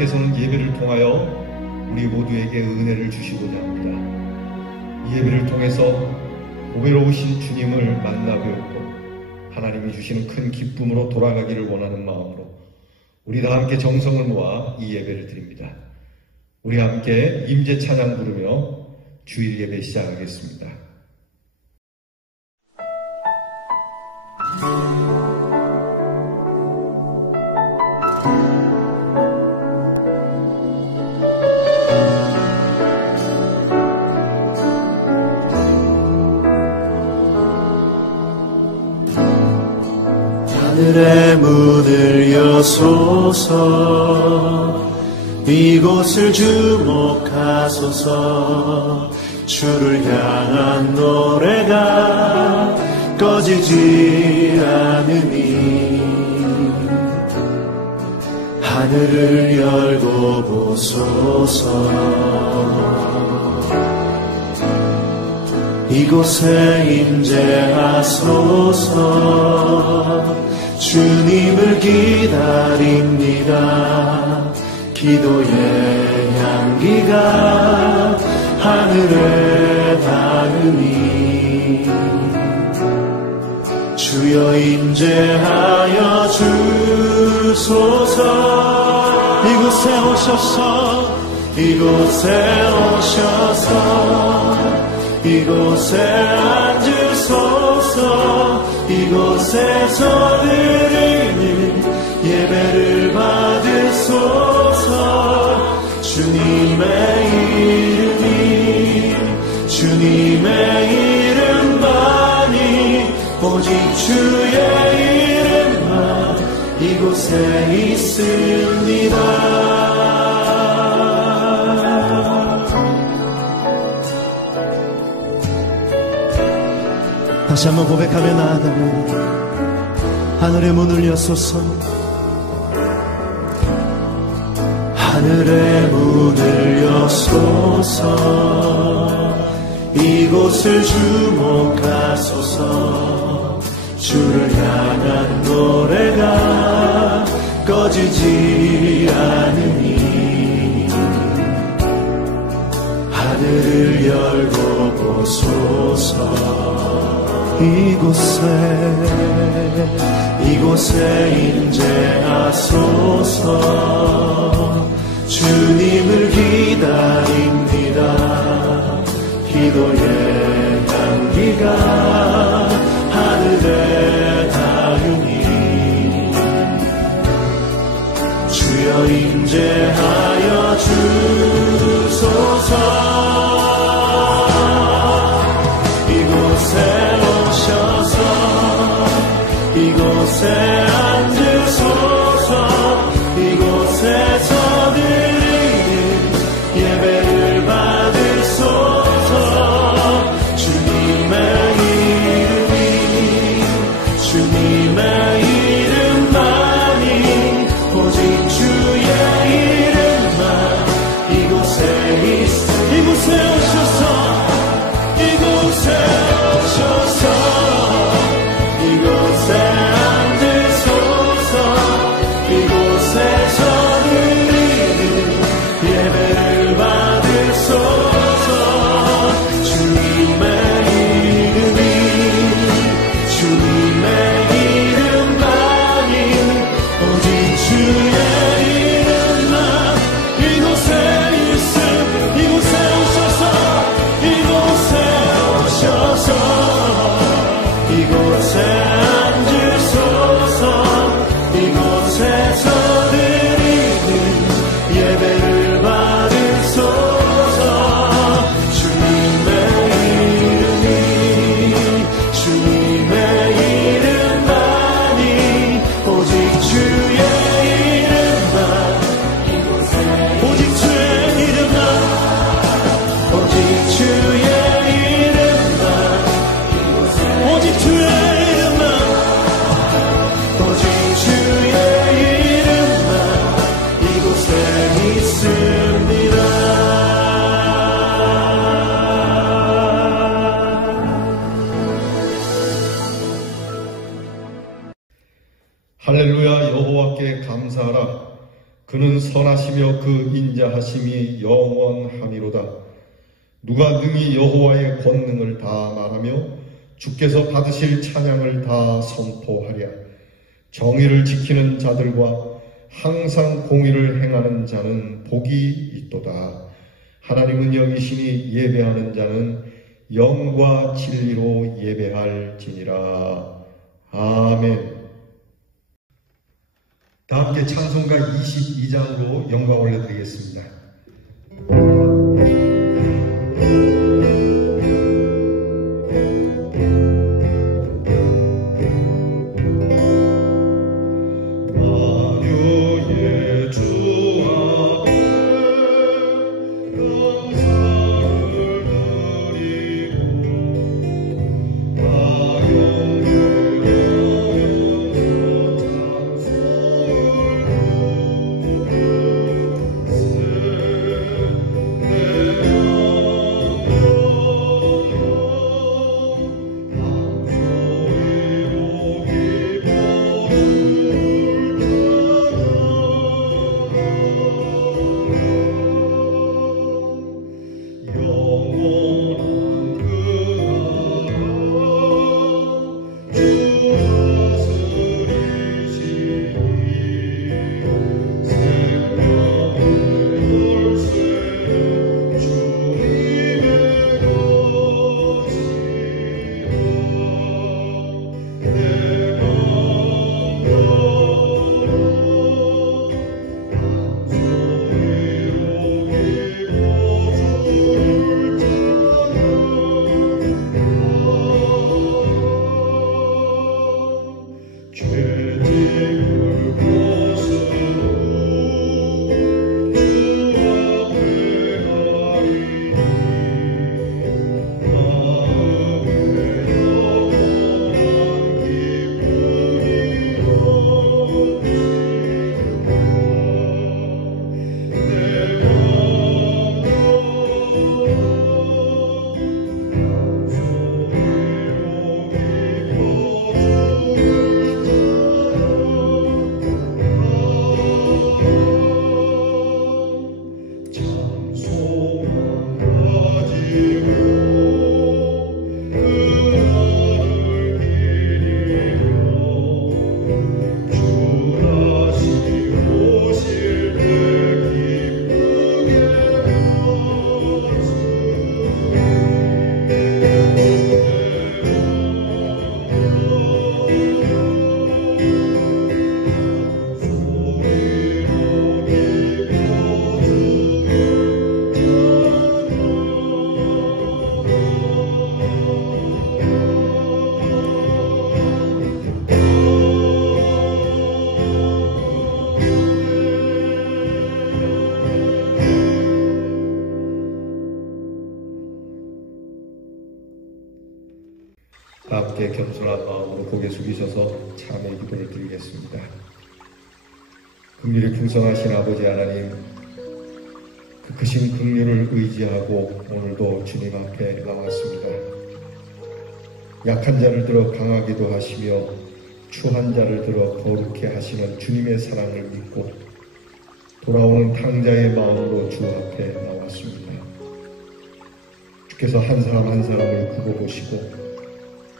하나님께서는 예배를 통하여 우리 모두에게 은혜를 주시고자 합니다. 이 예배를 통해서 보배로우신 주님을 만나뵙고 하나님이 주시는 큰 기쁨으로 돌아가기를 원하는 마음으로 우리 다 함께 정성을 모아 이 예배를 드립니다. 우리 함께 임재 찬양 부르며 주일 예배 시작하겠습니다. 하늘의 문을 여소서 이곳을 주목하소서 주를 향한 노래가 꺼지지 않으니 하늘을 열고 보소서 이곳에 임재하소서 주님을 기다립니다. 기도의 향기가 하늘에 닿으니 주여 임재하여 주소서 이곳에 오셔서 이곳에 오셔서 이곳에 앉으소서 이곳에서 드리는 예배를 받으소서 주님의 이름만이 오직 주의 이름만 이곳에 있습니다. 다시 한번 고백하며 나아가면 하늘의 문을 여소서 하늘의 문을 여소서 이곳을 주목하소서 주를 향한 노래가 꺼지지 않으니 하늘을 열고 보소서 이곳에 임재하소서 주님을 기다립니다. 기도의 향기가 하늘에 닿으니 주여 임재하여 주소서 이곳에 앉으소서 이곳에서 드리는 예배를 받으소서 주님의 이름만이 오직 주의 이름만 이곳에 오셔서 이곳에 앉으소서 이곳에서 드리는 예배를 받으소서 주님의 이름만이 오직 주의 이름만 이곳에 오셔서 이곳에 앉으소서 이곳에서 드리는 예배를 받으소서 주님의 이름만이 오직 주의 이름만 오직 주의 이름만 오직 주의 이름만 오직 주의 할렐루야. 여호와께 감사하라. 그는 선하시며 그 인자하심이 영원하미로다. 누가 능히 여호와의 권능을 다 말하며 주께서 받으실 찬양을 다 선포하랴. 정의를 지키는 자들과 항상 공의를 행하는 자는 복이 있도다. 하나님은 영이시니 예배하는 자는 영과 진리로 예배할지니라. 아멘. 다 함께 찬송가 22장으로 영광 올려드리겠습니다. 함께 겸손한 마음으로 고개 숙이셔서 참회 기도를 드리겠습니다. 긍휼이 풍성하신 아버지 하나님, 그 크신 긍휼을 의지하고 오늘도 주님 앞에 나왔습니다. 약한 자를 들어 강하기도 하시며 추한 자를 들어 거룩해 하시는 주님의 사랑을 믿고 돌아오는 탕자의 마음으로 주 앞에 나왔습니다. 주께서 한 사람 한 사람을 굽어보시고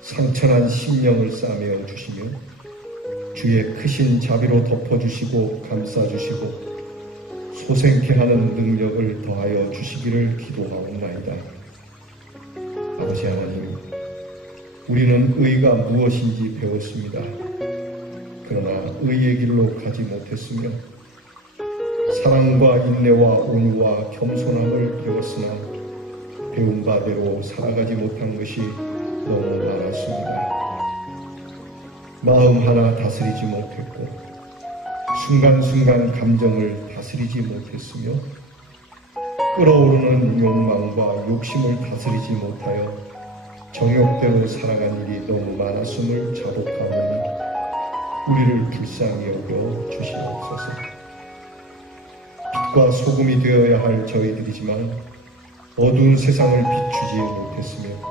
상처난 심령을 싸매어 주시며 주의 크신 자비로 덮어주시고 감싸주시고 소생케 하는 능력을 더하여 주시기를 기도하옵나이다. 아버지 하나님, 우리는 의가 무엇인지 배웠습니다. 그러나 의의 길로 가지 못했으며 사랑과 인내와 온유와 겸손함을 배웠으나 배운 바대로 살아가지 못한 것이 너무 많았습니다. 마음 하나 다스리지 못했고 순간순간 감정을 다스리지 못했으며 끓어오르는 욕망과 욕심을 다스리지 못하여 정욕대로 살아간 일이 너무 많았음을 자복하오니 우리를 불쌍히 여겨 주시옵소서. 빛과 소금이 되어야 할 저희들이지만 어두운 세상을 비추지 못했으며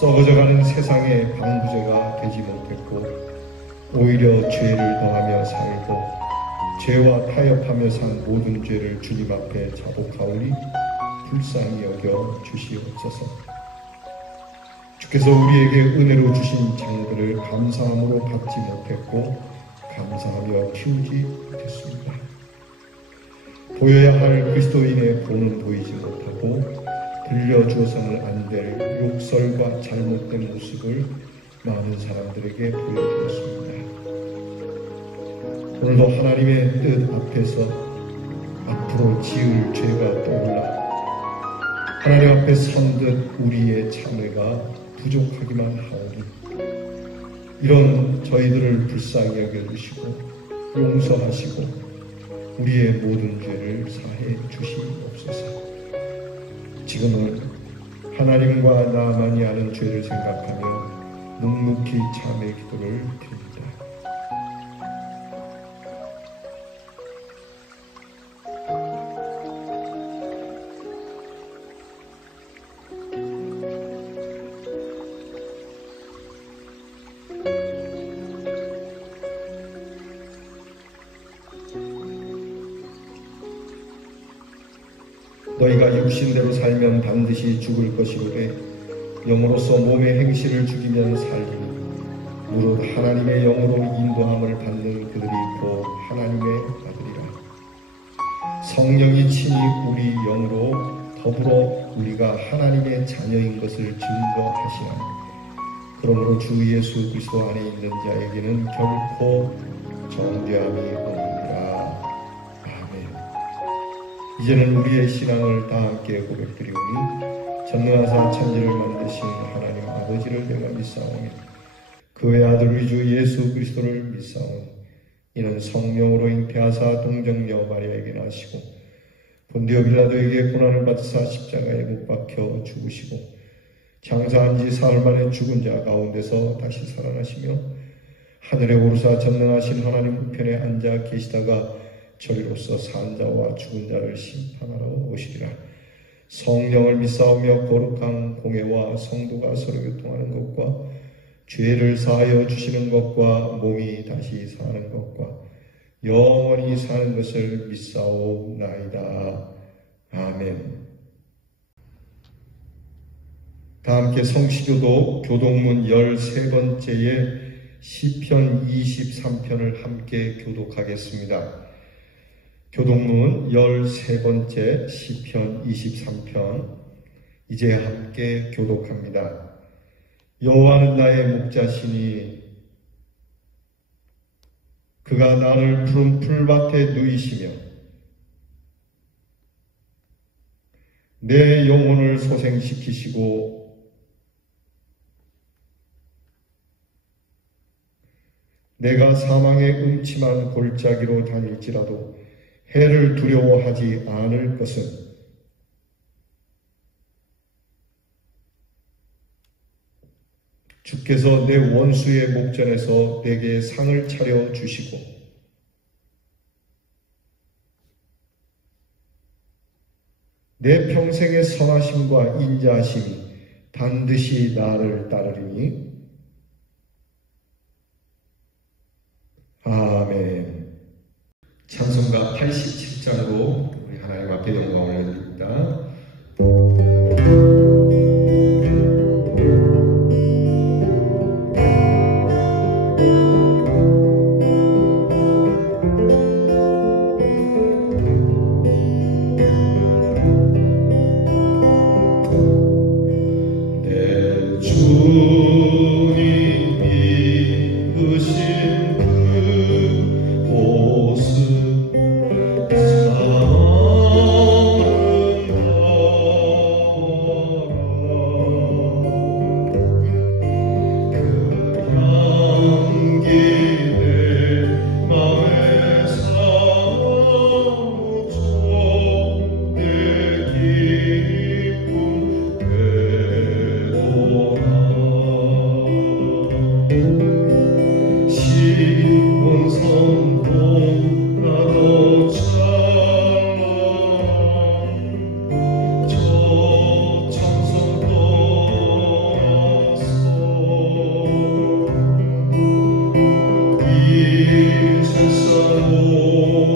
썩어져가는 세상의 방부제가 되지 못했고 오히려 죄를 더하며 살고 죄와 타협하며 산 모든 죄를 주님 앞에 자복하오니 불쌍히 여겨 주시옵소서. 주께서 우리에게 은혜로 주신 장들을 감사함으로 받지 못했고 감사하며 키우지 못했습니다. 보여야 할 그리스도인의 본은 보이지 못하고 들려주어서는 안 될 욕설과 잘못된 모습을 많은 사람들에게 보여주었습니다. 오늘도 하나님의 뜻 앞에서 앞으로 지을 죄가 떠올라 하나님 앞에 선 듯 우리의 참회가 부족하기만 하오니 이런 저희들을 불쌍히 여겨주시고 용서하시고 우리의 모든 죄를 사해 주시옵소서. 지금은 하나님과 나만이 아는 죄를 생각하며 묵묵히 참회 기도를 드립니다. 너희가 육신대로 살면 반드시 죽을 것이로되 영으로서 몸의 행실을 죽이면 살리니 무릇 하나님의 영으로 인도함을 받는 그들이 곧 하나님의 아들이라. 성령이 친히 우리 영으로 더불어 우리가 하나님의 자녀인 것을 증거하시나니 그러므로 주 예수 그리스도 안에 있는 자에게는 결코 정죄함이 없느니라. 아멘. 이제는 우리의 신앙을 다 함께 고백드리오니 전능하사 천지를 만드신 하나님 아버지를 내가 믿사오니 그 외 아들 우리 주 예수 그리스도를 믿사오니 이는 성령으로 잉태하사 동정녀 마리아에게 나시고 본디오 빌라도에게 고난을 받으사 십자가에 못 박혀 죽으시고 장사한 지 사흘 만에 죽은 자 가운데서 다시 살아나시며 하늘에 오르사 전능하신 하나님 우편에 앉아 계시다가 저희로서 산 자와 죽은 자를 심판하러 오시리라. 성령을 믿사오며 거룩한 공회와 성도가 서로 교통하는 것과 죄를 사하여 주시는 것과 몸이 다시 사는 것과 영원히 사는 것을 믿사오나이다. 아멘. 다 함께 성시교도 교독문 13번째의 시편 23편을 함께 교독하겠습니다. 교독문 13번째 시편 23편 이제 함께 교독합니다. 여호와는 나의 목자시니 그가 나를 푸른 풀밭에 누이시며 내 영혼을 소생시키시고 내가 사망의 음침한 골짜기로 다닐지라도 해를 두려워하지 않을 것은 주께서 내 원수의 목전에서 내게 상을 차려 주시고 내 평생의 선하심과 인자하심이 반드시 나를 따르리니 아멘. 찬송가 87장으로 우리 하나님 앞에 영광을 올려드립니다. Oh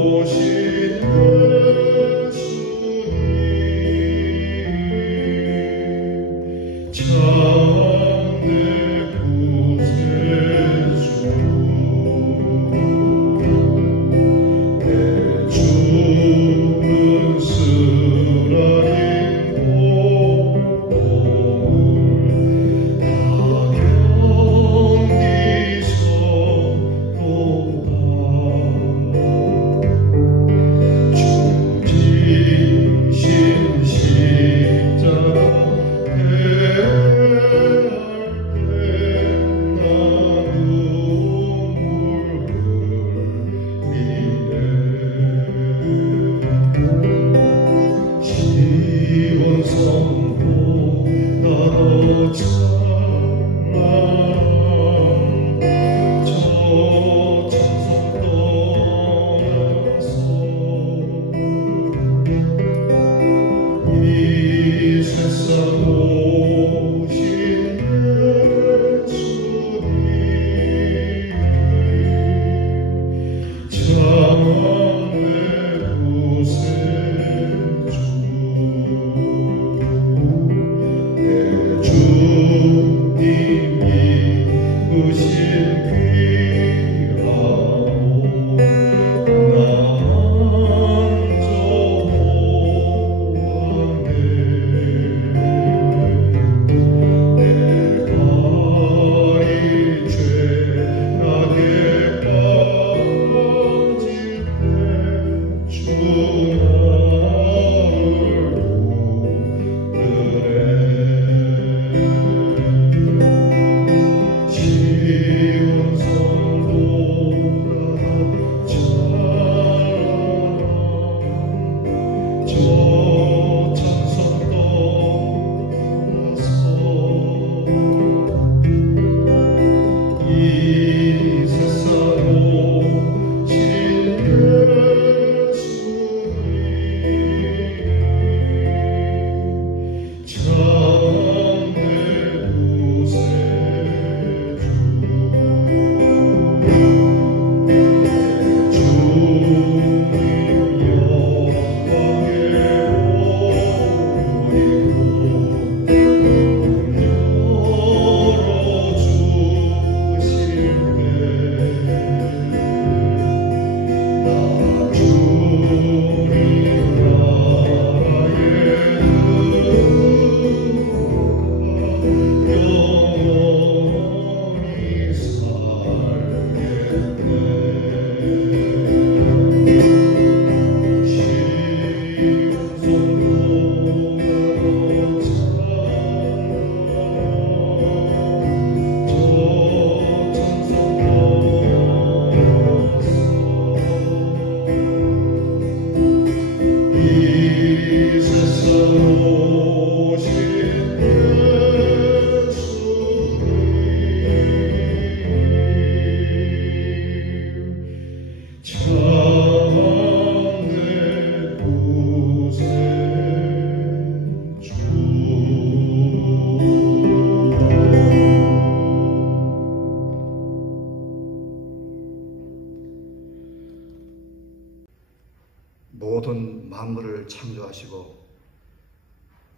모든 만물을 창조하시고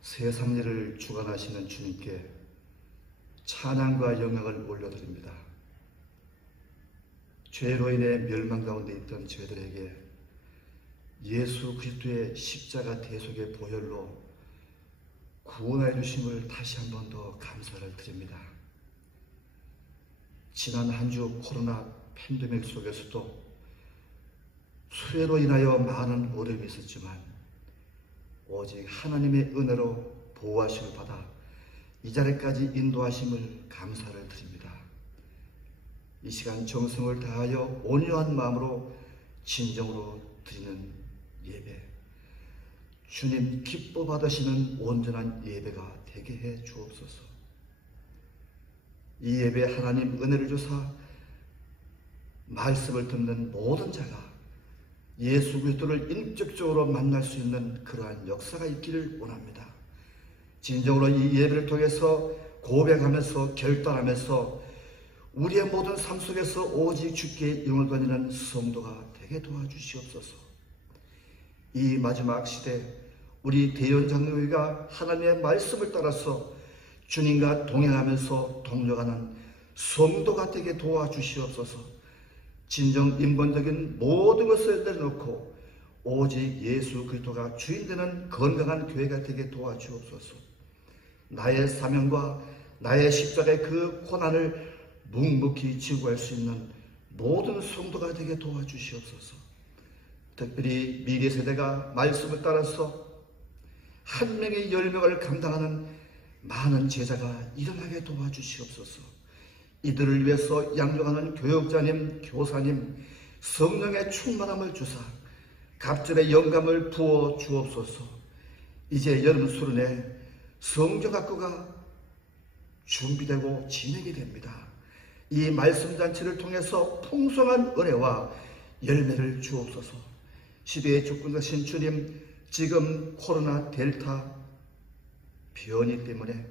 세상 일을 주관하시는 주님께 찬양과 영광을 올려드립니다. 죄로 인해 멸망 가운데 있던 저희들에게 예수 그리스도의 십자가 대속의 보혈로 구원해 주심을 다시 한 번 더 감사를 드립니다. 지난 한 주 코로나 팬데믹 속에서도 수해로 인하여 많은 어려움이 있었지만 오직 하나님의 은혜로 보호하심을 받아 이 자리까지 인도하심을 감사를 드립니다. 이 시간 정성을 다하여 온유한 마음으로 진정으로 드리는 예배, 주님 기뻐 받으시는 온전한 예배가 되게 해 주옵소서. 이 예배 하나님 은혜를 주사 말씀을 듣는 모든 자가 예수 그리스도를 인격적으로 만날 수 있는 그러한 역사가 있기를 원합니다. 진정으로 이 예배를 통해서 고백하면서 결단하면서 우리의 모든 삶 속에서 오직 주께 영을 드리는 성도가 되게 도와주시옵소서. 이 마지막 시대 우리 대연 장로회가 하나님의 말씀을 따라서 주님과 동행하면서 동력하는 성도가 되게 도와주시옵소서. 진정 인본적인 모든 것을 내려놓고 오직 예수 그리스도가 주인되는 건강한 교회가 되게 도와주옵소서. 나의 사명과 나의 십자가의 그 고난을 묵묵히 지구할 수 있는 모든 성도가 되게 도와주시옵소서. 특별히 미래 세대가 말씀을 따라서 한 명의 10명을 감당하는 많은 제자가 일어나게 도와주시옵소서. 이들을 위해서 양육하는 교육자님, 교사님, 성령의 충만함을 주사 갑절의 영감을 부어 주옵소서. 이제 여름 수련회 성경학교가 준비되고 진행이 됩니다. 이 말씀잔치를 통해서 풍성한 은혜와 열매를 주옵소서. 시대의 주권자신 주님, 지금 코로나 델타 변이 때문에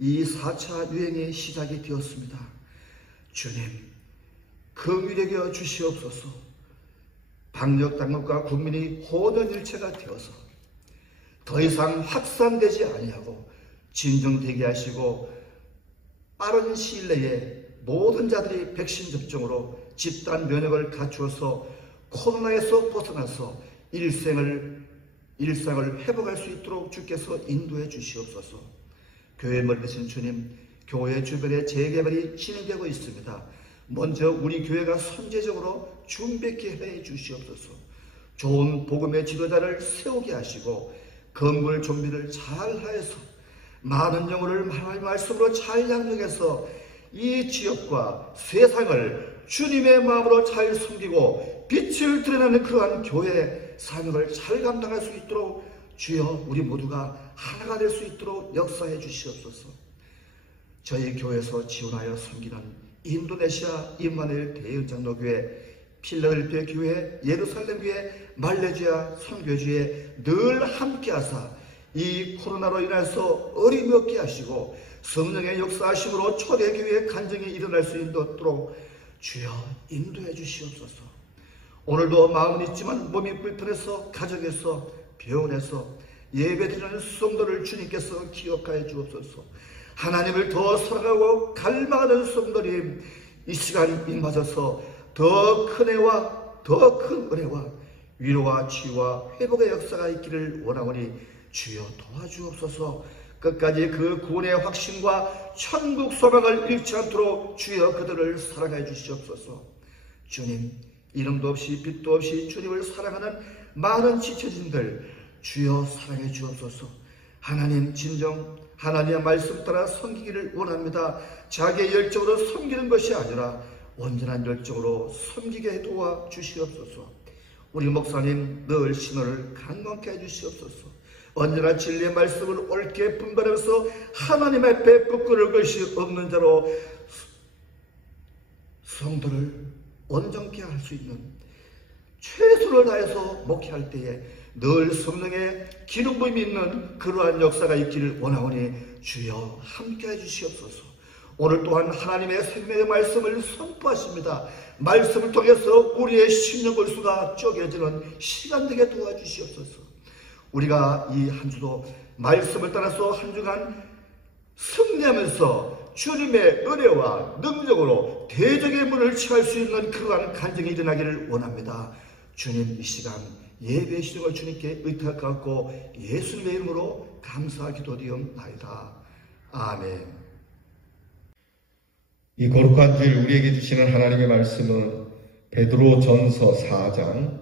이 4차 유행이 시작이 되었습니다. 주님, 긍휼히 여겨 주시옵소서. 방역당국과 국민이 혼연일체가 되어서 더 이상 확산되지 아니하고 진정되게 하시고 빠른 시일 내에 모든 자들이 백신 접종으로 집단 면역을 갖추어서 코로나에서 벗어나서 일상을 회복할 수 있도록 주께서 인도해 주시옵소서. 교회 멀리신 주님, 교회 주변에 재개발이 진행되고 있습니다. 먼저 우리 교회가 선제적으로 준비케 해 주시옵소서. 좋은 복음의 지도자를 세우게 하시고 건물 준비를 잘 하여서 많은 영혼을 하나님의 말씀으로 잘 양육해서 이 지역과 세상을 주님의 마음으로 잘 섬기고 빛을 드러내는 그러한 교회의 사명을 잘 감당할 수 있도록 주여 우리 모두가 하나가 될 수 있도록 역사해 주시옵소서. 저희 교회에서 지원하여 섬기는 인도네시아 임마누엘 대연장로교회, 필라델피아 교회, 예루살렘 교회, 말레이시아 선교주에 늘 함께하사 이 코로나로 인해서 어림없게 하시고 성령의 역사하심으로 초대교회의 간증이 일어날 수 있도록 주여 인도해 주시옵소서. 오늘도 마음은 있지만 몸이 불편해서 가정에서 병원에서 예배드리는 성도를 주님께서 기억하여 주옵소서. 하나님을 더 사랑하고 갈망하는 성도님, 이 시간 임하셔서 더 큰 애와 더 큰 은혜와 위로와 치유와 회복의 역사가 있기를 원하오니 주여 도와주옵소서. 끝까지 그 구원의 확신과 천국 소망을 잃지 않도록 주여 그들을 사랑해 주시옵소서. 주님, 이름도 없이 빛도 없이 주님을 사랑하는 많은 지체진들 주여 사랑해 주옵소서. 하나님, 진정 하나님의 말씀 따라 섬기기를 원합니다. 자기의 열정으로 섬기는 것이 아니라 온전한 열정으로 섬기게 도와 주시옵소서. 우리 목사님 늘 신호를 강건케 해 주시옵소서. 언제나 진리의 말씀을 옳게 분별하면서 하나님 앞에 부끄러울 것이 없는 자로 성도를 온전케 할 수 있는 최선을 다해서 목회할 때에 늘 성령의 기름 부음이 있는 그러한 역사가 있기를 원하오니 주여 함께 해 주시옵소서. 오늘 또한 하나님의 생명의 말씀을 선포하십니다. 말씀을 통해서 우리의 심령 골수가 쪼개지는 시간 되게 도와주시옵소서. 우리가 이 한 주도 말씀을 따라서 한 주간 승리하면서 주님의 은혜와 능력으로 대적의 문을 취할 수 있는 그러한 간증이 일어나기를 원합니다. 주님, 이 시간 예배의 시간을 주님께 의탁하고 예수님의 이름으로 감사 기도드리옵나이다. 아멘. 이 거룩한 주일 우리에게 주시는 하나님의 말씀은 베드로전서 4장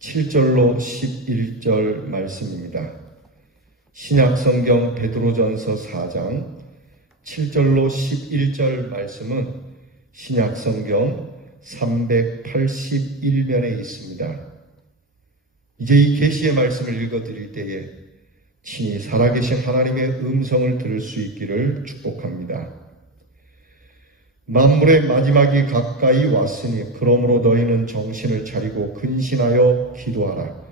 7절로 11절 말씀입니다. 신약성경 베드로전서 4장 7절로 11절 말씀은 신약성경 381면에 있습니다. 이제 이 계시의 말씀을 읽어드릴 때에 친히 살아계신 하나님의 음성을 들을 수 있기를 축복합니다. 만물의 마지막이 가까이 왔으니 그러므로 너희는 정신을 차리고 근신하여 기도하라.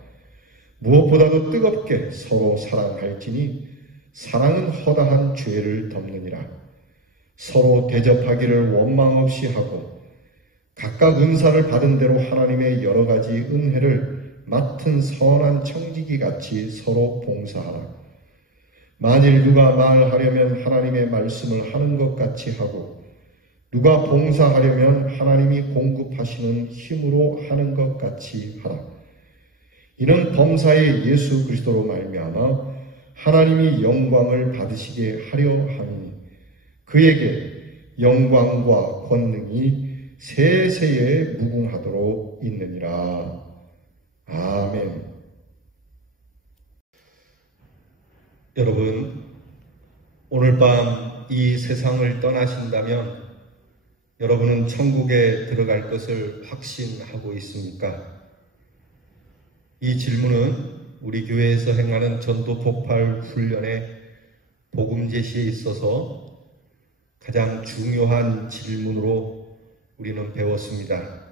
무엇보다도 뜨겁게 서로 사랑할지니 사랑은 허다한 죄를 덮느니라. 서로 대접하기를 원망 없이 하고 각각 은사를 받은 대로 하나님의 여러 가지 은혜를 맡은 선한 청지기 같이 서로 봉사하라. 만일 누가 말하려면 하나님의 말씀을 하는 것 같이 하고 누가 봉사하려면 하나님이 공급하시는 힘으로 하는 것 같이 하라. 이는 범사의 예수 그리스도로 말미암아 하나님이 영광을 받으시게 하려 함이니 그에게 영광과 권능이 세세에 무궁하도록 있느니라. 아멘. 여러분, 오늘 밤 이 세상을 떠나신다면 여러분은 천국에 들어갈 것을 확신하고 있습니까? 이 질문은 우리 교회에서 행하는 전도 폭발 훈련의 복음 제시에 있어서 가장 중요한 질문으로 우리는 배웠습니다.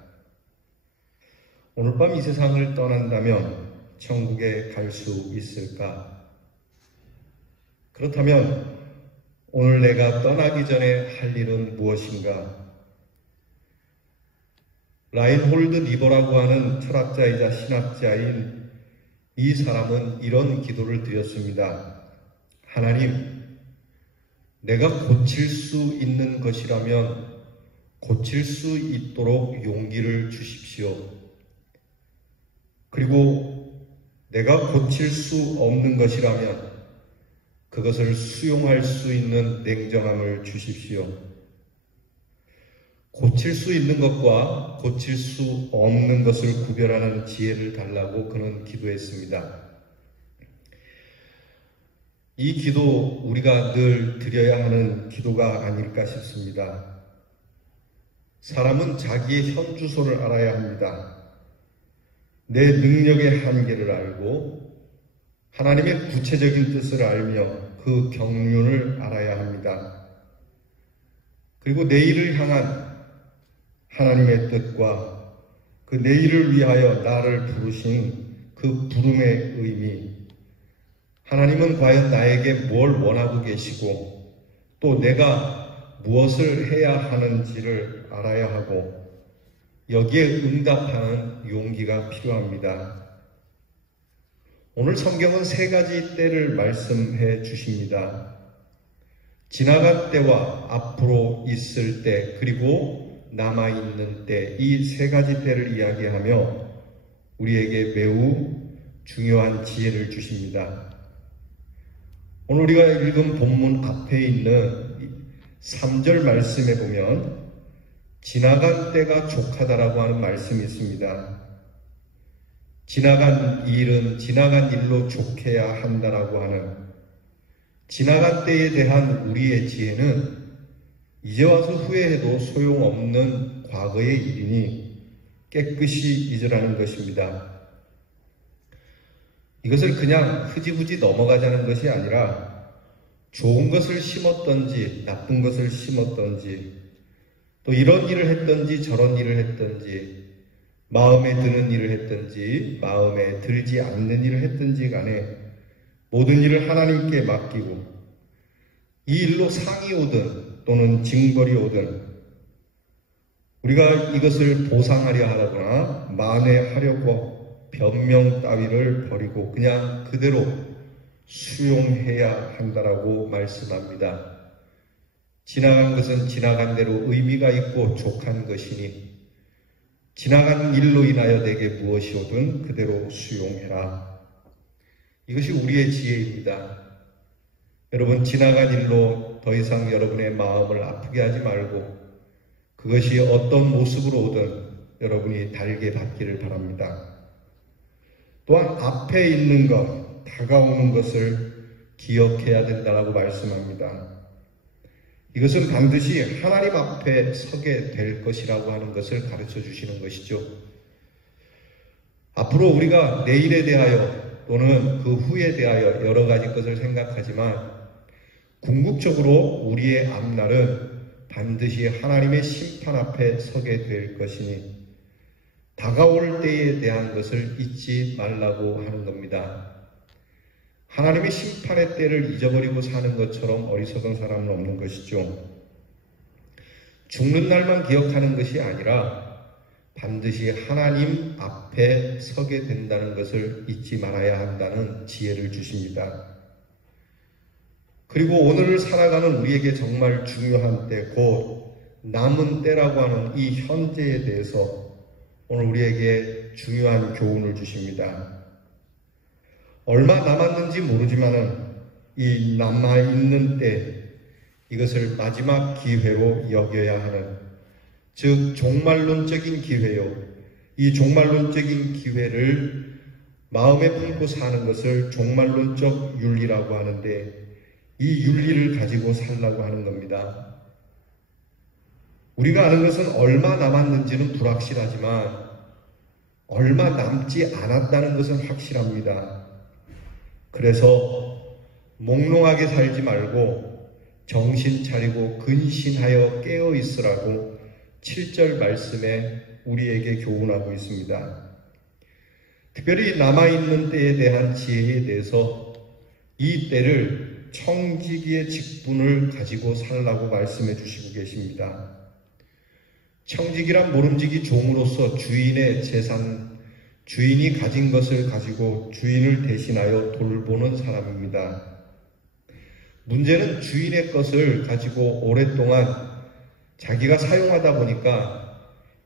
오늘 밤 이 세상을 떠난다면 천국에 갈 수 있을까? 그렇다면 오늘 내가 떠나기 전에 할 일은 무엇인가? 라인홀드 리버라고 하는 철학자이자 신학자인 이 사람은 이런 기도를 드렸습니다. 하나님, 내가 고칠 수 있는 것이라면 고칠 수 있도록 용기를 주십시오. 그리고 내가 고칠 수 없는 것이라면 그것을 수용할 수 있는 냉정함을 주십시오. 고칠 수 있는 것과 고칠 수 없는 것을 구별하는 지혜를 달라고 그는 기도했습니다. 이 기도 우리가 늘 드려야 하는 기도가 아닐까 싶습니다. 사람은 자기의 현 주소를 알아야 합니다. 내 능력의 한계를 알고 하나님의 구체적인 뜻을 알며 그 경륜을 알아야 합니다. 그리고 내일을 향한 하나님의 뜻과 그 내일을 위하여 나를 부르신 그 부름의 의미, 하나님은 과연 나에게 뭘 원하고 계시고 또 내가 무엇을 해야 하는지를 알아야 하고 여기에 응답하는 용기가 필요합니다. 오늘 성경은 세 가지 때를 말씀해 주십니다. 지나간 때와 앞으로 있을 때 그리고 남아있는 때, 이 세 가지 때를 이야기하며 우리에게 매우 중요한 지혜를 주십니다. 오늘 우리가 읽은 본문 앞에 있는 3절 말씀에 보면 지나간 때가 족하다라고 하는 말씀이 있습니다. 지나간 일은 지나간 일로 족해야 한다라고 하는 지나간 때에 대한 우리의 지혜는 이제 와서 후회해도 소용없는 과거의 일이니 깨끗이 잊으라는 것입니다. 이것을 그냥 흐지부지 넘어가자는 것이 아니라 좋은 것을 심었던지 나쁜 것을 심었던지 또 이런 일을 했던지 저런 일을 했던지 마음에 드는 일을 했든지 마음에 들지 않는 일을 했든지 간에 모든 일을 하나님께 맡기고 이 일로 상이 오든 또는 징벌이 오든 우리가 이것을 보상하려 하거나 만회하려고 변명 따위를 버리고 그냥 그대로 수용해야 한다라고 말씀합니다. 지나간 것은 지나간 대로 의미가 있고 족한 것이니 지나간 일로 인하여 내게 무엇이 오든 그대로 수용해라. 이것이 우리의 지혜입니다. 여러분, 지나간 일로 더 이상 여러분의 마음을 아프게 하지 말고 그것이 어떤 모습으로 오든 여러분이 달게 받기를 바랍니다. 또한 앞에 있는 것, 다가오는 것을 기억해야 된다고 말씀합니다. 이것은 반드시 하나님 앞에 서게 될 것이라고 하는 것을 가르쳐 주시는 것이죠. 앞으로 우리가 내일에 대하여 또는 그 후에 대하여 여러 가지 것을 생각하지만 궁극적으로 우리의 앞날은 반드시 하나님의 심판 앞에 서게 될 것이니 다가올 때에 대한 것을 잊지 말라고 하는 겁니다. 하나님의 심판의 때를 잊어버리고 사는 것처럼 어리석은 사람은 없는 것이죠. 죽는 날만 기억하는 것이 아니라 반드시 하나님 앞에 서게 된다는 것을 잊지 말아야 한다는 지혜를 주십니다. 그리고 오늘을 살아가는 우리에게 정말 중요한 때, 곧 남은 때라고 하는 이 현재에 대해서 오늘 우리에게 중요한 교훈을 주십니다. 얼마 남았는지 모르지만은 이 남아있는 때 이것을 마지막 기회로 여겨야 하는, 즉 종말론적인 기회요. 이 종말론적인 기회를 마음에 품고 사는 것을 종말론적 윤리라고 하는데 이 윤리를 가지고 살라고 하는 겁니다. 우리가 아는 것은 얼마 남았는지는 불확실하지만 얼마 남지 않았다는 것은 확실합니다. 그래서 몽롱하게 살지 말고 정신 차리고 근신하여 깨어 있으라고 7절 말씀에 우리에게 교훈하고 있습니다. 특별히 남아있는 때에 대한 지혜에 대해서 이 때를 청지기의 직분을 가지고 살라고 말씀해 주시고 계십니다. 청지기란 모름지기 종으로서 주인의 재산, 주인이 가진 것을 가지고 주인을 대신하여 돌보는 사람입니다. 문제는 주인의 것을 가지고 오랫동안 자기가 사용하다 보니까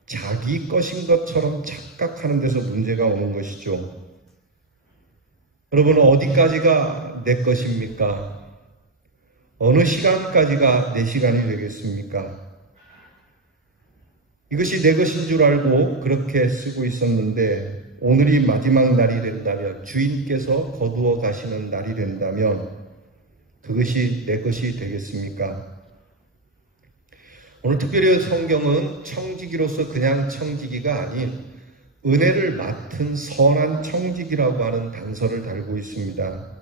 자기 것인 것처럼 착각하는 데서 문제가 오는 것이죠. 여러분, 어디까지가 내 것입니까? 어느 시간까지가 내 시간이 되겠습니까? 이것이 내 것인 줄 알고 그렇게 쓰고 있었는데 오늘이 마지막 날이 된다면, 주인께서 거두어 가시는 날이 된다면 그것이 내 것이 되겠습니까? 오늘 특별히 성경은 청지기로서 그냥 청지기가 아닌 은혜를 맡은 선한 청지기라고 하는 단서를 달고 있습니다.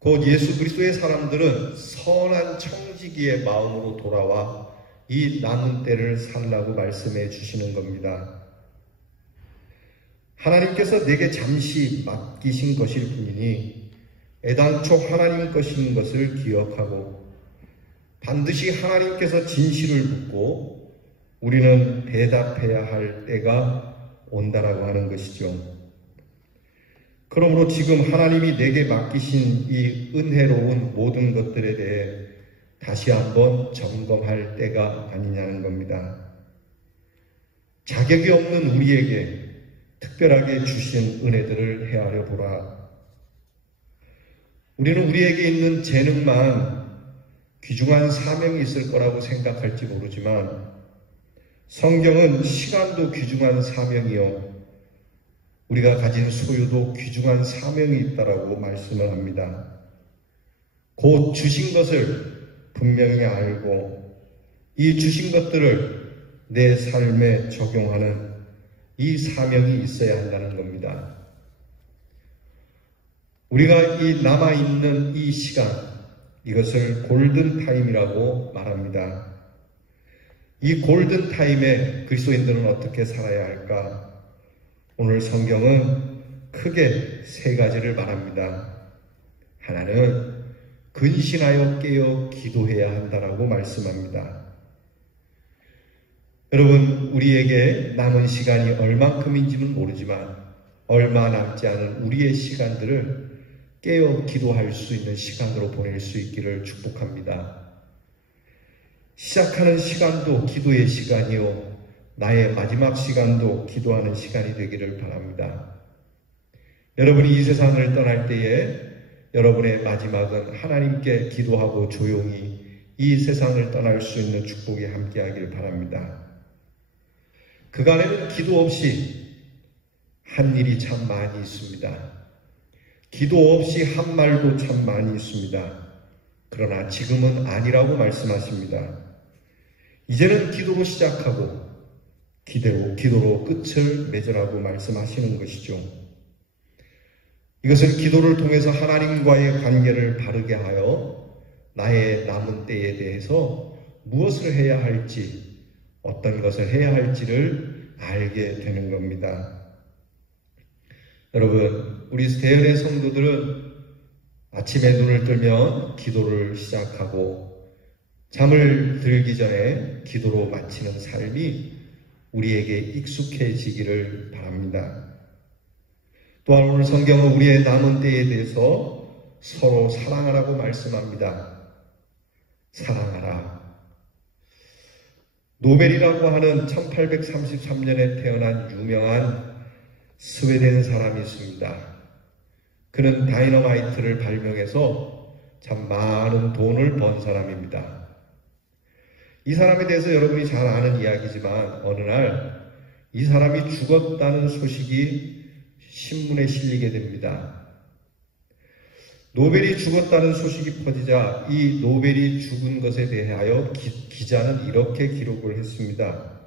곧 예수 그리스도의 사람들은 선한 청지기의 마음으로 돌아와 이 남은 때를 살라고 말씀해 주시는 겁니다. 하나님께서 내게 잠시 맡기신 것일 뿐이니 애당초 하나님 것인 것을 기억하고 반드시 하나님께서 진실을 묻고 우리는 대답해야 할 때가 온다라고 하는 것이죠. 그러므로 지금 하나님이 내게 맡기신 이 은혜로운 모든 것들에 대해 다시 한번 점검할 때가 아니냐는 겁니다. 자격이 없는 우리에게 특별하게 주신 은혜들을 헤아려 보라. 우리는 우리에게 있는 재능만 귀중한 사명이 있을 거라고 생각할지 모르지만 성경은 시간도 귀중한 사명이요, 우리가 가진 소유도 귀중한 사명이 있다라고 말씀을 합니다. 곧 주신 것을 분명히 알고 이 주신 것들을 내 삶에 적용하는 이 사명이 있어야 한다는 겁니다. 우리가 이 남아있는 이 시간, 이것을 골든타임이라고 말합니다. 이 골든타임에 그리스도인들은 어떻게 살아야 할까? 오늘 성경은 크게 세 가지를 말합니다. 하나는 근신하여 깨어 기도해야 한다라고 말씀합니다. 여러분, 우리에게 남은 시간이 얼만큼인지는 모르지만 얼마 남지 않은 우리의 시간들을 깨어 기도할 수 있는 시간으로 보낼 수 있기를 축복합니다. 시작하는 시간도 기도의 시간이요, 나의 마지막 시간도 기도하는 시간이 되기를 바랍니다. 여러분이 이 세상을 떠날 때에 여러분의 마지막은 하나님께 기도하고 조용히 이 세상을 떠날 수 있는 축복이 함께하길 바랍니다. 그간에는 기도 없이 한 일이 참 많이 있습니다. 기도 없이 한 말도 참 많이 있습니다. 그러나 지금은 아니라고 말씀하십니다. 이제는 기도로 시작하고 기도로 끝을 맺으라고 말씀하시는 것이죠. 이것은 기도를 통해서 하나님과의 관계를 바르게 하여 나의 남은 때에 대해서 무엇을 해야 할지, 어떤 것을 해야 할지를 알게 되는 겁니다. 여러분, 우리 대열의 성도들은 아침에 눈을 뜨면 기도를 시작하고 잠을 들기 전에 기도로 마치는 삶이 우리에게 익숙해지기를 바랍니다. 또한 오늘 성경은 우리의 남은 때에 대해서 서로 사랑하라고 말씀합니다. 사랑하라. 노벨이라고 하는 1833년에 태어난 유명한 스웨덴 사람이 있습니다. 그는 다이너마이트를 발명해서 참 많은 돈을 번 사람입니다. 이 사람에 대해서 여러분이 잘 아는 이야기지만 어느 날 이 사람이 죽었다는 소식이 신문에 실리게 됩니다. 노벨이 죽었다는 소식이 퍼지자 이 노벨이 죽은 것에 대하여 기자는 이렇게 기록을 했습니다.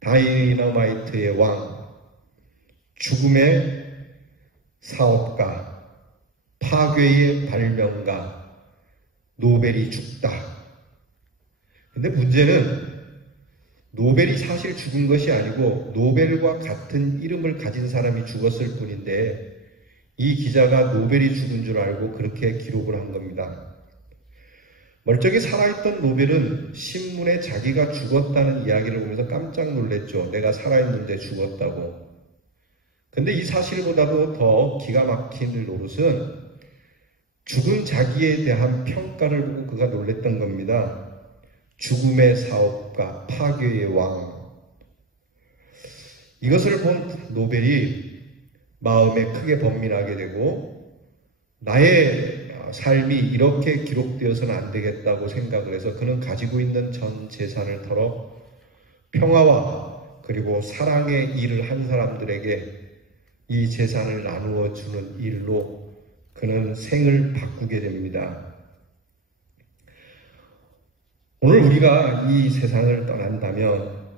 다이너마이트의 왕, 죽음의 사업가, 파괴의 발명가, 노벨이 죽다. 근데 문제는 노벨이 사실 죽은 것이 아니고 노벨과 같은 이름을 가진 사람이 죽었을 뿐인데 이 기자가 노벨이 죽은 줄 알고 그렇게 기록을 한 겁니다. 멀쩡히 살아있던 노벨은 신문에 자기가 죽었다는 이야기를 보면서 깜짝 놀랐죠. 내가 살아있는데 죽었다고. 근데 이 사실보다도 더 기가 막힌 노릇은 죽은 자기에 대한 평가를 보고 그가 놀랐던 겁니다. 죽음의 사업가, 파괴의 왕. 이것을 본 노벨이 마음에 크게 번민하게 되고 나의 삶이 이렇게 기록되어서는 안 되겠다고 생각을 해서 그는 가지고 있는 전 재산을 털어 평화와 그리고 사랑의 일을 한 사람들에게 이 재산을 나누어 주는 일로 그는 생을 바꾸게 됩니다. 오늘 우리가 이 세상을 떠난다면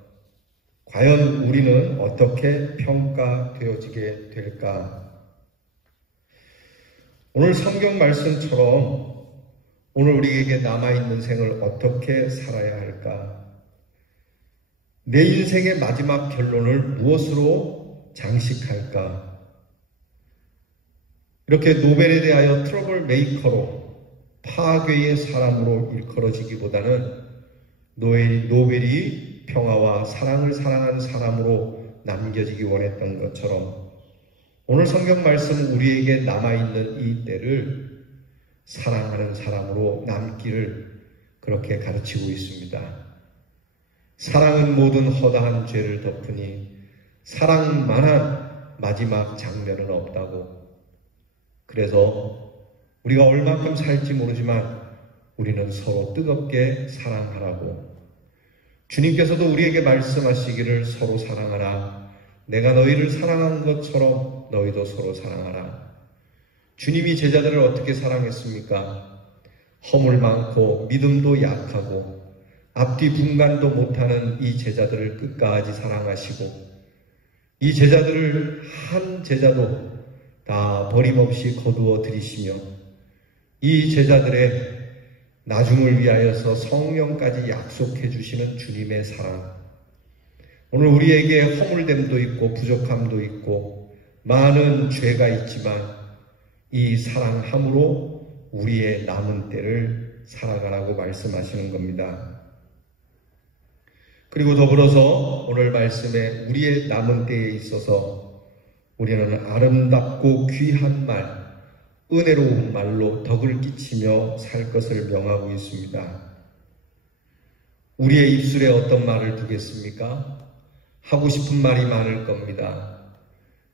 과연 우리는 어떻게 평가되어지게 될까? 오늘 성경 말씀처럼 오늘 우리에게 남아있는 생을 어떻게 살아야 할까? 내 인생의 마지막 결론을 무엇으로 장식할까? 이렇게 노벨에 대하여 트러블 메이커로 파괴의 사람으로 일컬어지기보다는 노벨이 평화와 사랑을 사랑한 사람으로 남겨지기 원했던 것처럼 오늘 성경 말씀은 우리에게 남아있는 이 때를 사랑하는 사람으로 남기를 그렇게 가르치고 있습니다. 사랑은 모든 허다한 죄를 덮으니 사랑만한 마지막 장면은 없다고. 그래서 우리가 얼만큼 살지 모르지만 우리는 서로 뜨겁게 사랑하라고. 주님께서도 우리에게 말씀하시기를 서로 사랑하라. 내가 너희를 사랑한 것처럼 너희도 서로 사랑하라. 주님이 제자들을 어떻게 사랑했습니까? 허물 많고 믿음도 약하고 앞뒤 분간도 못하는 이 제자들을 끝까지 사랑하시고 이 제자들을 한 제자도 다 버림없이 거두어 들이시며 이 제자들의 나중을 위하여서 성령까지 약속해 주시는 주님의 사랑. 오늘 우리에게 허물됨도 있고 부족함도 있고 많은 죄가 있지만 이 사랑함으로 우리의 남은 때를 살아가라고 말씀하시는 겁니다. 그리고 더불어서 오늘 말씀에 우리의 남은 때에 있어서 우리는 아름답고 귀한 말, 은혜로운 말로 덕을 끼치며 살 것을 명하고 있습니다. 우리의 입술에 어떤 말을 두겠습니까? 하고 싶은 말이 많을 겁니다.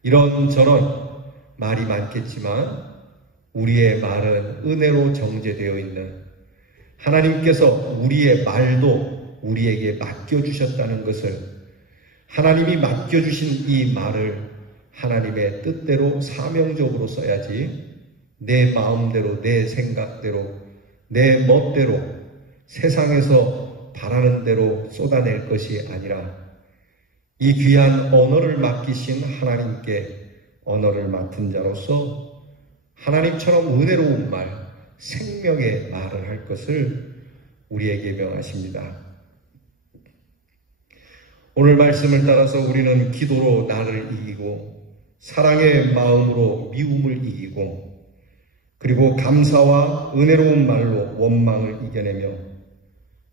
이런저런 말이 많겠지만 우리의 말은 은혜로 정제되어 있는, 하나님께서 우리의 말도 우리에게 맡겨주셨다는 것을, 하나님이 맡겨주신 이 말을 하나님의 뜻대로 사명적으로 써야지 내 마음대로, 내 생각대로, 내 멋대로, 세상에서 바라는 대로 쏟아낼 것이 아니라 이 귀한 언어를 맡기신 하나님께 언어를 맡은 자로서 하나님처럼 은혜로운 말, 생명의 말을 할 것을 우리에게 명하십니다. 오늘 말씀을 따라서 우리는 기도로 나를 이기고, 사랑의 마음으로 미움을 이기고, 그리고 감사와 은혜로운 말로 원망을 이겨내며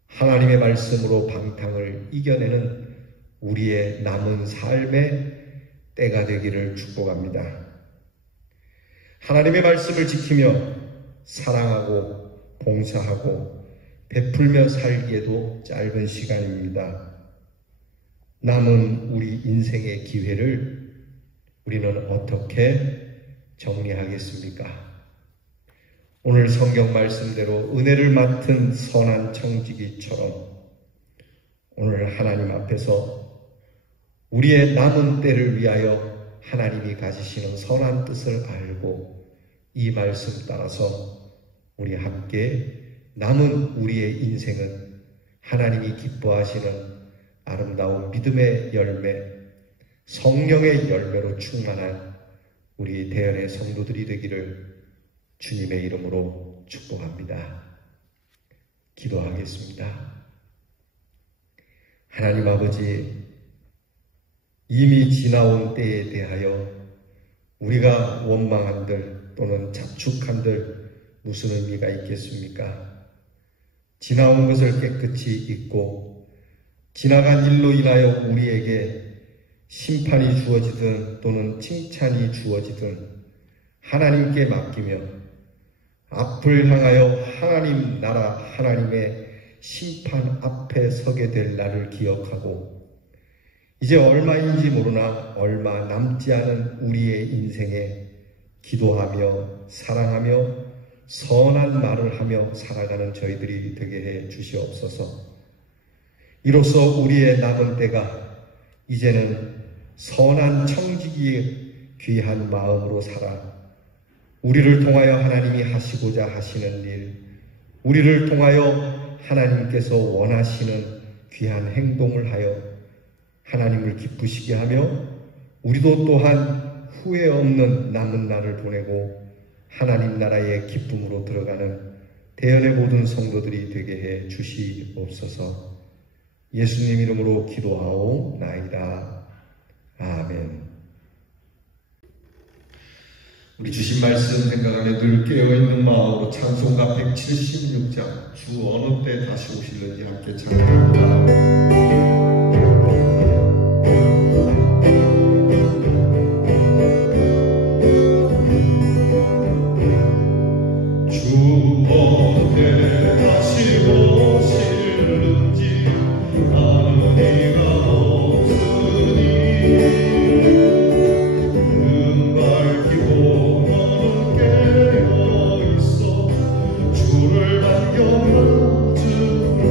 하나님의 말씀으로 방탕을 이겨내는 우리의 남은 삶의 때가 되기를 축복합니다. 하나님의 말씀을 지키며 사랑하고 봉사하고 베풀며 살기에도 짧은 시간입니다. 남은 우리 인생의 기회를 우리는 어떻게 정리하겠습니까? 오늘 성경 말씀대로 은혜를 맡은 선한 청지기처럼 오늘 하나님 앞에서 우리의 남은 때를 위하여 하나님이 가지시는 선한 뜻을 알고 이 말씀 따라서 우리 함께 남은 우리의 인생은 하나님이 기뻐하시는 아름다운 믿음의 열매, 성령의 열매로 충만한 우리 대연의 성도들이 되기를 주님의 이름으로 축복합니다. 기도하겠습니다. 하나님 아버지, 이미 지나온 때에 대하여 우리가 원망한들 또는 자축한들 무슨 의미가 있겠습니까? 지나온 것을 깨끗이 잊고 지나간 일로 인하여 우리에게 심판이 주어지든 또는 칭찬이 주어지든 하나님께 맡기며 앞을 향하여 하나님 나라, 하나님의 심판 앞에 서게 될 날을 기억하고 이제 얼마인지 모르나 얼마 남지 않은 우리의 인생에 기도하며 사랑하며 선한 말을 하며 살아가는 저희들이 되게 해 주시옵소서. 이로써 우리의 남은 때가 이제는 선한 청지기의 귀한 마음으로 살아 우리를 통하여 하나님이 하시고자 하시는 일, 우리를 통하여 하나님께서 원하시는 귀한 행동을 하여 하나님을 기쁘시게 하며 우리도 또한 후회 없는 남은 날을 보내고 하나님 나라의 기쁨으로 들어가는 대연의 모든 성도들이 되게 해 주시옵소서. 예수님 이름으로 기도하오나이다. 아멘. 우리 주신 말씀 생각하며 늘 깨어있는 마음으로 찬송가 176장 주 어느 때 다시 오실는지 함께 찬양합니다. 주를 남겨 주며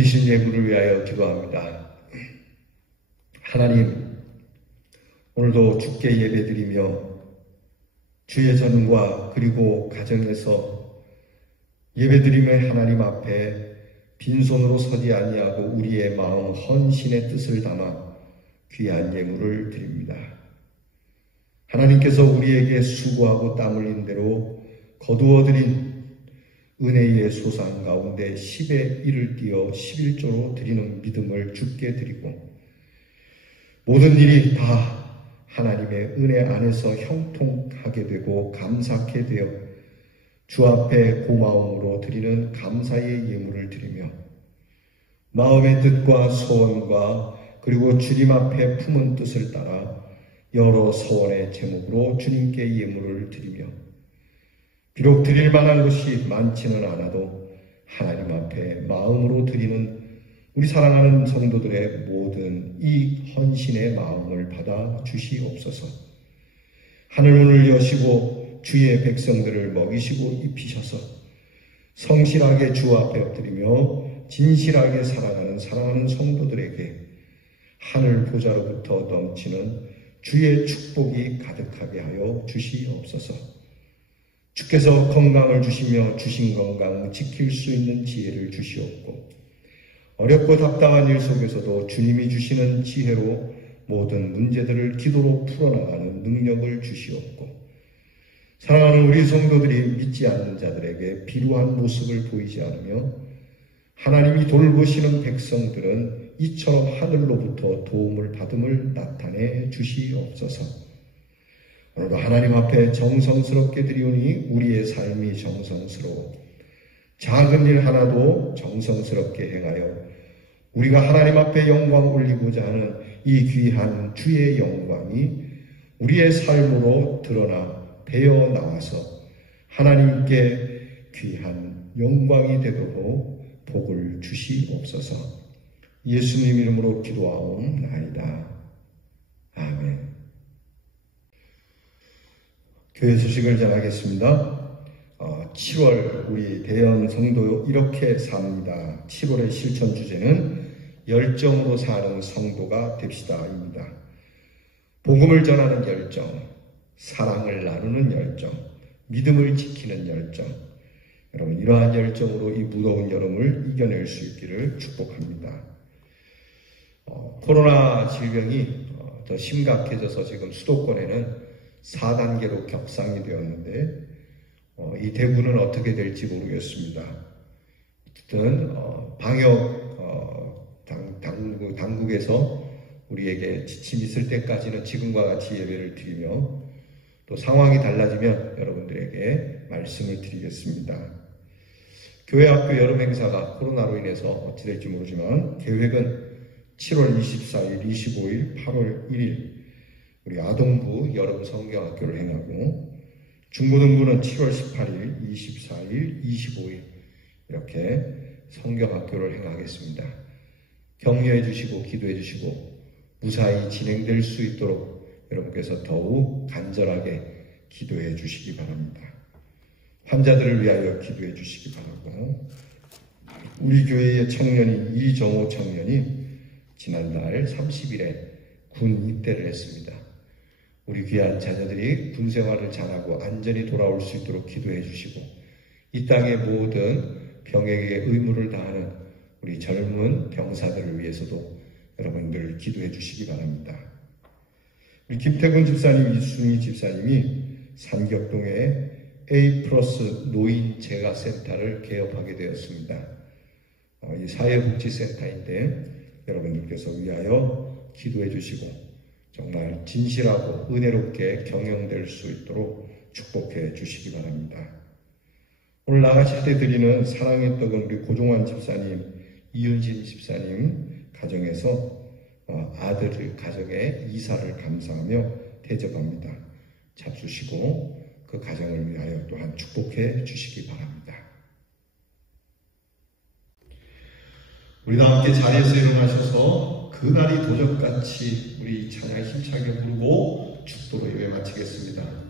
드리신 예물을 위하여 기도합니다. 하나님, 오늘도 주께 예배드리며 주의 전과 그리고 가정에서 예배드림의 하나님 앞에 빈손으로 서지 아니하고 우리의 마음 헌신의 뜻을 담아 귀한 예물을 드립니다. 하나님께서 우리에게 수고하고 땀 흘린 대로 거두어드린 은혜의 소산 가운데 10의 1을 띄어 11조로 드리는 믿음을 주께 드리고 모든 일이 다 하나님의 은혜 안에서 형통하게 되고 감사케 되어 주 앞에 고마움으로 드리는 감사의 예물을 드리며 마음의 뜻과 소원과 그리고 주님 앞에 품은 뜻을 따라 여러 소원의 제목으로 주님께 예물을 드리며 비록 드릴 만한 것이 많지는 않아도 하나님 앞에 마음으로 드리는 우리 사랑하는 성도들의 모든 이 헌신의 마음을 받아 주시옵소서. 하늘문을 여시고 주의 백성들을 먹이시고 입히셔서 성실하게 주 앞에 엎드리며 진실하게 살아가는 사랑하는 성도들에게 하늘 보좌로부터 넘치는 주의 축복이 가득하게 하여 주시옵소서. 주께서 건강을 주시며 주신 건강 지킬 수 있는 지혜를 주시옵고 어렵고 답답한 일 속에서도 주님이 주시는 지혜로 모든 문제들을 기도로 풀어나가는 능력을 주시옵고 사랑하는 우리 성도들이 믿지 않는 자들에게 비루한 모습을 보이지 않으며 하나님이 돌보시는 백성들은 이처럼 하늘로부터 도움을 받음을 나타내 주시옵소서. 오늘도 하나님 앞에 정성스럽게 드리오니 우리의 삶이 정성스러워 작은 일 하나도 정성스럽게 행하여 우리가 하나님 앞에 영광 올리고자 하는 이 귀한 주의 영광이 우리의 삶으로 드러나 배어 나와서 하나님께 귀한 영광이 되도록 복을 주시옵소서. 예수님 이름으로 기도하옵나이다. 아멘. 교회 소식을 전하겠습니다. 7월 우리 대연 성도 이렇게 삽니다. 7월의 실천 주제는 열정으로 사는 성도가 됩시다입니다. 복음을 전하는 열정, 사랑을 나누는 열정, 믿음을 지키는 열정. 여러분 이러한 열정으로 이 무더운 여름을 이겨낼 수 있기를 축복합니다. 코로나 질병이 더 심각해져서 지금 수도권에는 4단계로 격상이 되었는데 이 대구는 어떻게 될지 모르겠습니다. 어쨌든 방역 당국에서 우리에게 지침이 있을 때까지는 지금과 같이 예배를 드리며 또 상황이 달라지면 여러분들에게 말씀을 드리겠습니다. 교회 학교 여름 행사가 코로나로 인해서 어찌 될지 모르지만 계획은 7월 24일, 25일, 8월 1일 우리 아동부 여름 성경학교를 행하고 중고등부는 7월 18일, 24일, 25일 이렇게 성경학교를 행하겠습니다. 격려해 주시고 기도해 주시고 무사히 진행될 수 있도록 여러분께서 더욱 간절하게 기도해 주시기 바랍니다. 환자들을 위하여 기도해 주시기 바라고 우리 교회의 청년인 이정호 청년이 지난달 30일에 군 입대를 했습니다. 우리 귀한 자녀들이 군 생활을 잘하고 안전히 돌아올 수 있도록 기도해 주시고 이 땅의 모든 병에게 의무를 다하는 우리 젊은 병사들을 위해서도 여러분들 기도해 주시기 바랍니다. 우리 김태근 집사님, 이순희 집사님이 삼격동에 A+ 노인 재가센터를 개업하게 되었습니다. 이 사회복지센터인데 여러분들께서 위하여 기도해 주시고 정말 진실하고 은혜롭게 경영될 수 있도록 축복해 주시기 바랍니다. 오늘 나가실 때 드리는 사랑의 떡은 우리 고종환 집사님, 이윤진 집사님 가정에서 아들 가정의 이사를 감사하며 대접합니다. 잡수시고 그 가정을 위하여 또한 축복해 주시기 바랍니다. 우리 다 함께 자리에서 일어나셔서 그날이 도적같이 우리 찬양 힘차게 부르고 축도로 예배 마치겠습니다.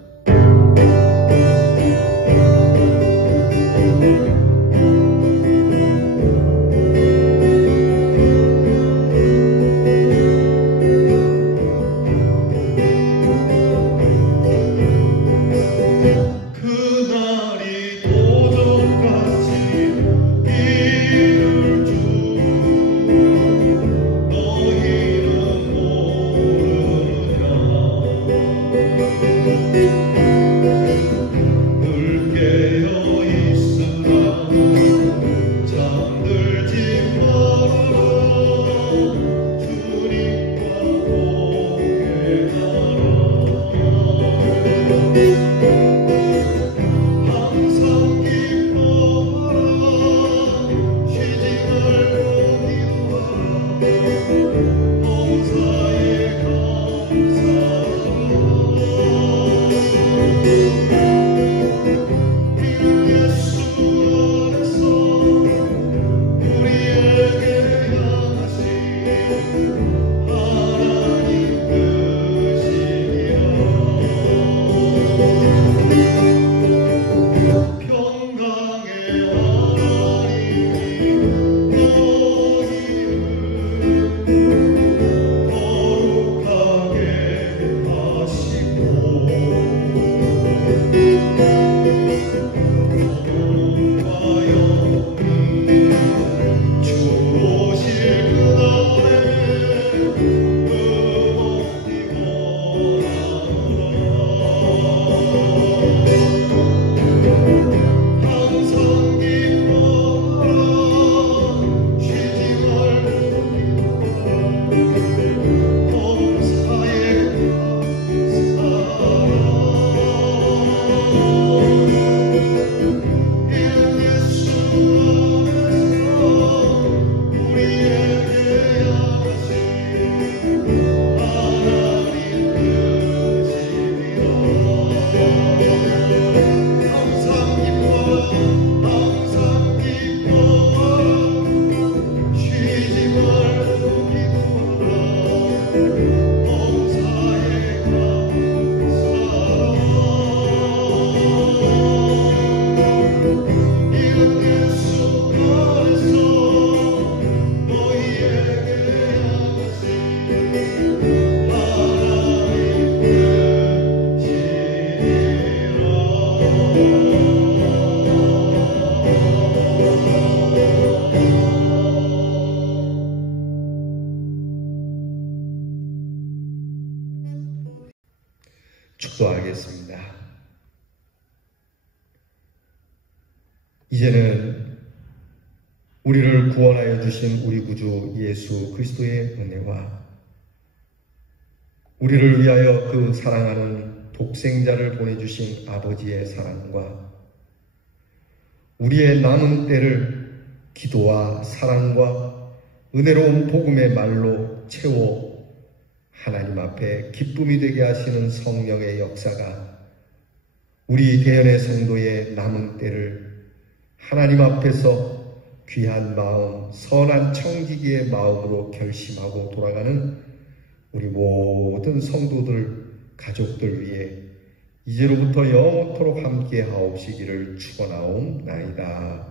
기도하겠습니다. 이제는 우리를 구원하여 주신 우리 구주 예수 그리스도의 은혜와 우리를 위하여 그 사랑하는 독생자를 보내주신 아버지의 사랑과 우리의 남은 때를 기도와 사랑과 은혜로운 복음의 말로 채워 하나님 앞에 기쁨이 되게 하시는 성령의 역사가 우리 대연의 성도의 남은 때를 하나님 앞에서 귀한 마음, 선한 청지기의 마음으로 결심하고 돌아가는 우리 모든 성도들, 가족들 위해 이제로부터 영원토록 함께 하옵시기를 축원하옵나이다.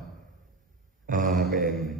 아멘.